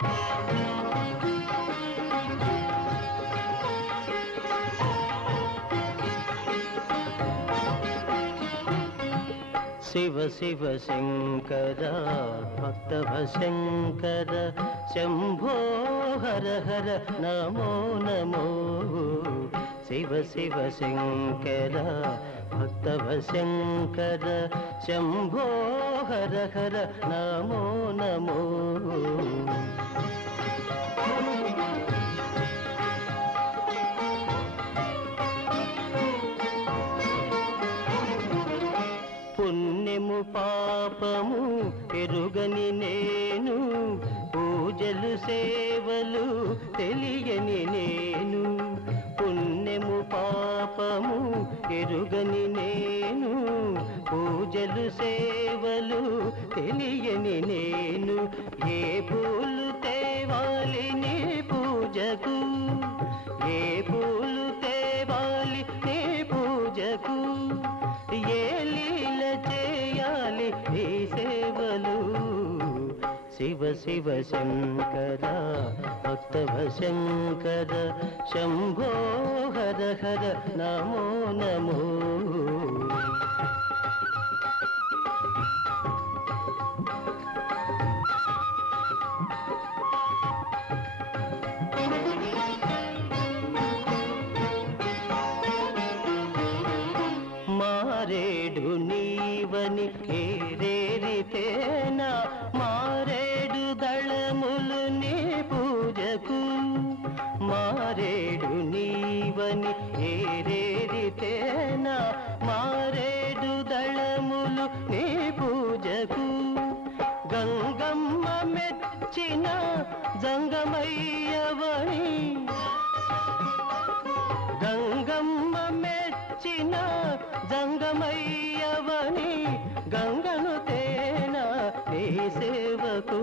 శివ శివ శంకర భక్తవ శంకర శంభో హర హర నమో నమో. శివ శివ శంకర భక్తవ శంకర శంభో హర హర నమో నమో. పుణ్యము పాపము ఎరుగని నేను, పూజలు సేవలు తెలియని నేను. పుణ్యము పాపము ఎరుగని నేను, పూజలు సేవలు తెలియని నేను. ఏ పూలు తేవాలి నీ పూజకు, ఏ పూలు తేవాలి నీ పూజకు, ఏ లీల చేయాలి ఈ సేవలు. శివ శివ శంకర భక్తవ శంకర శంభో హర హర నమో నమో. మారేడు నీవని ఏరేరితేనా, మారేడు దళములు నీ పూజకు. మారేడు నీవని ఏరేరితేనా, మారేడు దళములు నీ పూజకు. గంగమ్మ మెచ్చిన జంగమయ్యవని, గంగమ్మ మెచ్చిన జంగమయ్యవని, గంగను తేనా నీ సేవకు.